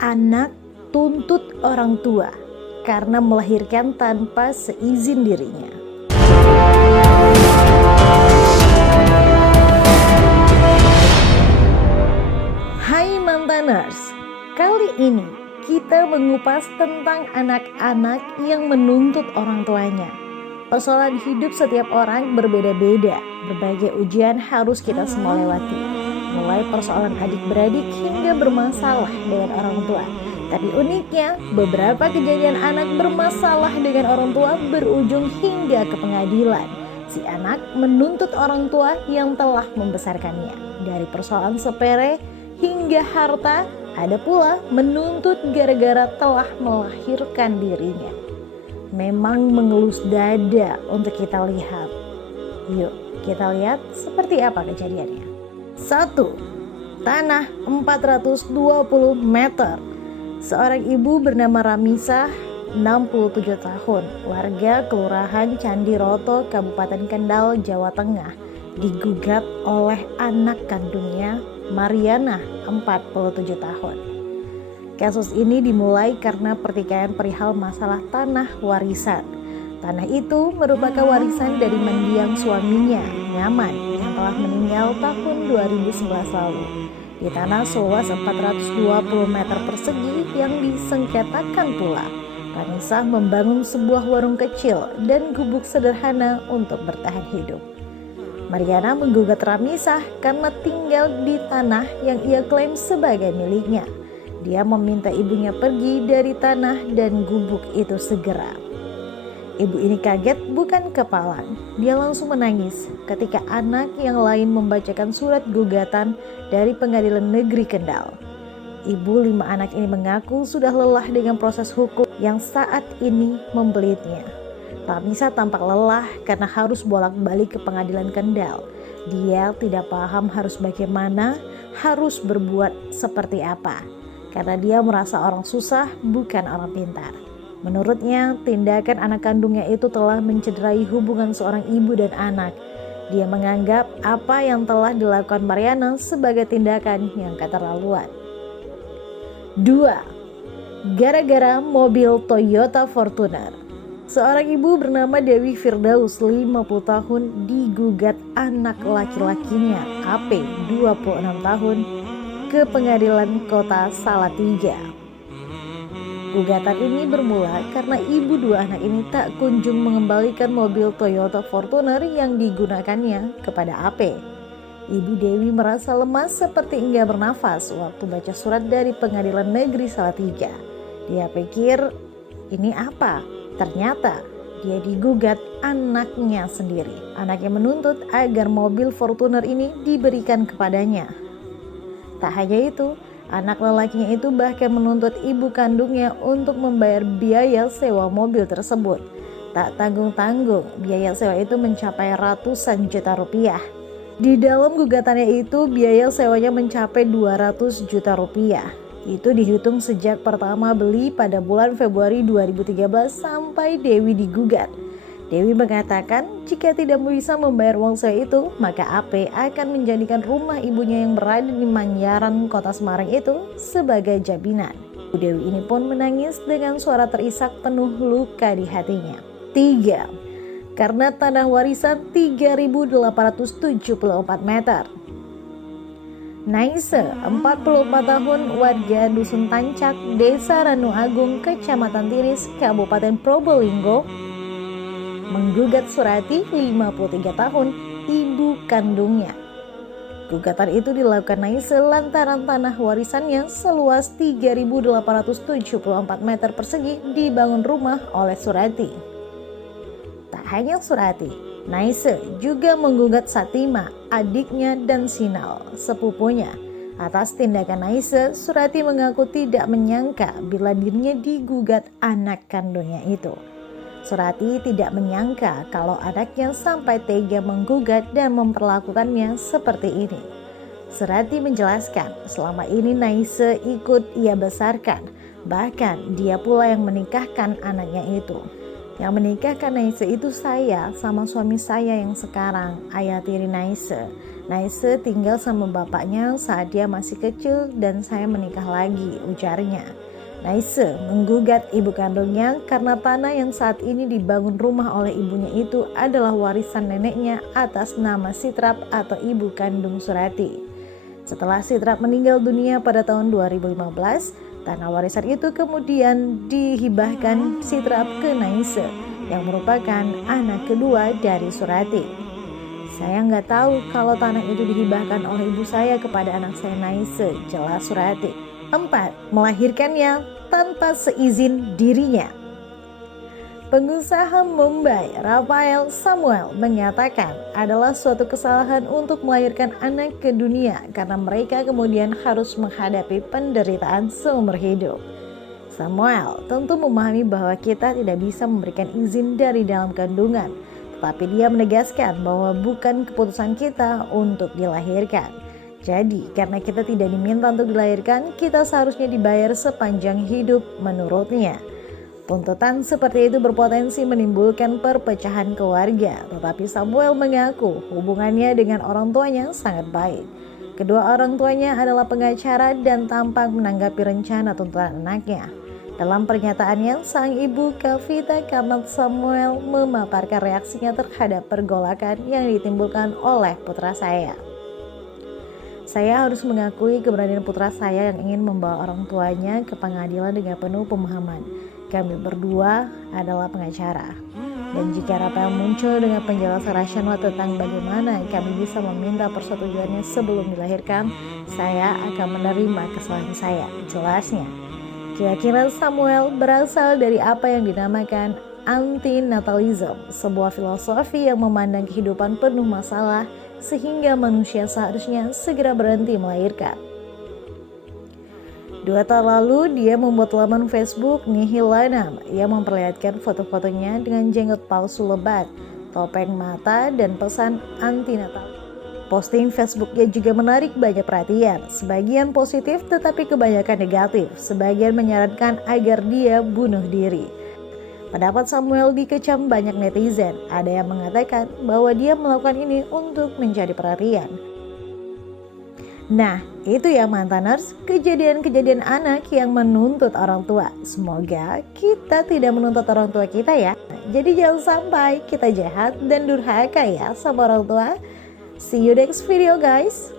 Anak tuntut orang tua karena melahirkan tanpa seizin dirinya. Hai mantaners, kali ini kita mengupas tentang anak-anak yang menuntut orang tuanya. Persoalan hidup setiap orang berbeda-beda, berbagai ujian harus kita semua lewati. Mulai persoalan adik-beradik hingga bermasalah dengan orang tua. Tapi uniknya, beberapa kejadian anak bermasalah dengan orang tua berujung hingga ke pengadilan. Si anak menuntut orang tua yang telah membesarkannya. Dari persoalan sepele hingga harta, ada pula menuntut gara-gara telah melahirkan dirinya. Memang mengelus dada untuk kita lihat. Yuk kita lihat seperti apa kejadiannya. 1. Tanah 420 meter. Seorang ibu bernama Ramisah, 67 tahun, warga Kelurahan Candi Roto, Kabupaten Kendal, Jawa Tengah, digugat oleh anak kandungnya Mariana, 47 tahun. Kasus ini dimulai karena pertikaian perihal masalah tanah warisan. Tanah itu merupakan warisan dari mendiang suaminya, Nyaman, yang telah meninggal tahun 2011 lalu. Di tanah seluas 420 meter persegi yang disengketakan pula, Ramisah membangun sebuah warung kecil dan gubuk sederhana untuk bertahan hidup. Mariana menggugat Ramisah karena tinggal di tanah yang ia klaim sebagai miliknya. Dia meminta ibunya pergi dari tanah dan gubuk itu segera. Ibu ini kaget bukan kepalang. Dia langsung menangis ketika anak yang lain membacakan surat gugatan dari Pengadilan Negeri Kendal. Ibu 5 anak ini mengaku sudah lelah dengan proses hukum yang saat ini membelitnya. Ramisah tampak lelah karena harus bolak-balik ke Pengadilan Kendal. Dia tidak paham harus bagaimana, harus berbuat seperti apa. Karena dia merasa orang susah bukan orang pintar. Menurutnya, tindakan anak kandungnya itu telah mencederai hubungan seorang ibu dan anak. Dia menganggap apa yang telah dilakukan Mariana sebagai tindakan yang keterlaluan. 2. Gara-gara mobil Toyota Fortuner. Seorang ibu bernama Dewi Firdaus, 50 tahun, digugat anak laki-lakinya, AP, 26 tahun, ke Pengadilan Kota Salatiga. Gugatan ini bermula karena ibu 2 anak ini tak kunjung mengembalikan mobil Toyota Fortuner yang digunakannya kepada AP. Ibu Dewi merasa lemas seperti enggak bernafas waktu baca surat dari Pengadilan Negeri Salatiga. Dia pikir, ini apa? Ternyata dia digugat anaknya sendiri. Anaknya menuntut agar mobil Fortuner ini diberikan kepadanya. Tak hanya itu, anak lelakinya itu bahkan menuntut ibu kandungnya untuk membayar biaya sewa mobil tersebut. Tak tanggung-tanggung, biaya sewa itu mencapai ratusan juta rupiah. Di dalam gugatannya itu, biaya sewanya mencapai 200 juta rupiah. Itu dihitung sejak pertama beli pada bulan Februari 2013 sampai Dewi digugat. Dewi mengatakan jika tidak bisa membayar uang sewa itu, maka AP akan menjadikan rumah ibunya yang berada di Manyaran, Kota Semarang itu sebagai jaminan. Dewi ini pun menangis dengan suara terisak penuh luka di hatinya. 3. Karena tanah warisan 3.874 meter. Naise, 44 tahun, warga Dusun Tancak, Desa Ranu Agung, Kecamatan Tiris, Kabupaten Probolinggo, menggugat Surati, 53 tahun, ibu kandungnya. Gugatan itu dilakukan Naise lantaran tanah warisannya seluas 3.874 meter persegi dibangun rumah oleh Surati. Tak hanya Surati, Naise juga menggugat Satima, adiknya, dan Sinal, sepupunya. Atas tindakan Naise, Surati mengaku tidak menyangka bila dirinya digugat anak kandungnya itu. Surati tidak menyangka kalau anaknya sampai tega menggugat dan memperlakukannya seperti ini. Surati menjelaskan selama ini Naise ikut ia besarkan, bahkan dia pula yang menikahkan anaknya itu. Yang menikahkan Naise itu saya sama suami saya yang sekarang, ayah tiri Naise. Naise tinggal sama bapaknya saat dia masih kecil dan saya menikah lagi, ujarnya. Naise menggugat ibu kandungnya karena tanah yang saat ini dibangun rumah oleh ibunya itu adalah warisan neneknya atas nama Sitrap atau ibu kandung Surati. Setelah Sitrap meninggal dunia pada tahun 2015, tanah warisan itu kemudian dihibahkan Sitrap ke Naise yang merupakan anak kedua dari Surati. Saya nggak tahu kalau tanah itu dihibahkan oleh ibu saya kepada anak saya Naise, jelas Surati. 4. Melahirkannya tanpa seizin dirinya. Pengusaha Mumbai, Rafael Samuel, mengatakan adalah suatu kesalahan untuk melahirkan anak ke dunia karena mereka kemudian harus menghadapi penderitaan seumur hidup. Samuel tentu memahami bahwa kita tidak bisa memberikan izin dari dalam kandungan, tetapi dia menegaskan bahwa bukan keputusan kita untuk dilahirkan. Jadi, karena kita tidak diminta untuk dilahirkan, kita seharusnya dibayar sepanjang hidup menurutnya. Tuntutan seperti itu berpotensi menimbulkan perpecahan keluarga, tetapi Samuel mengaku hubungannya dengan orang tuanya sangat baik. Kedua orang tuanya adalah pengacara dan tampak menanggapi rencana tuntutan anaknya. Dalam pernyataannya, sang ibu Kavita Kamat Samuel memaparkan reaksinya terhadap pergolakan yang ditimbulkan oleh putra saya. Saya harus mengakui keberanian putra saya yang ingin membawa orang tuanya ke pengadilan dengan penuh pemahaman. Kami berdua adalah pengacara. Dan jika Rafael muncul dengan penjelasan rasional tentang bagaimana kami bisa meminta persetujuannya sebelum dilahirkan, saya akan menerima kesalahan saya, jelasnya. Keyakinan Samuel berasal dari apa yang dinamakan antinatalism, sebuah filosofi yang memandang kehidupan penuh masalah sehingga manusia seharusnya segera berhenti melahirkan. 2 tahun lalu dia membuat laman Facebook Nihilanam yang memperlihatkan foto-fotonya dengan jenggot palsu lebat, topeng mata, dan pesan antinatal. Posting Facebooknya juga menarik banyak perhatian, sebagian positif tetapi kebanyakan negatif, sebagian menyarankan agar dia bunuh diri. Pendapat Samuel dikecam banyak netizen, ada yang mengatakan bahwa dia melakukan ini untuk mencari perhatian. Nah, itu ya mantaners, kejadian-kejadian anak yang menuntut orang tua. Semoga kita tidak menuntut orang tua kita ya. Jadi jangan sampai kita jahat dan durhaka ya sama orang tua. See you next video guys.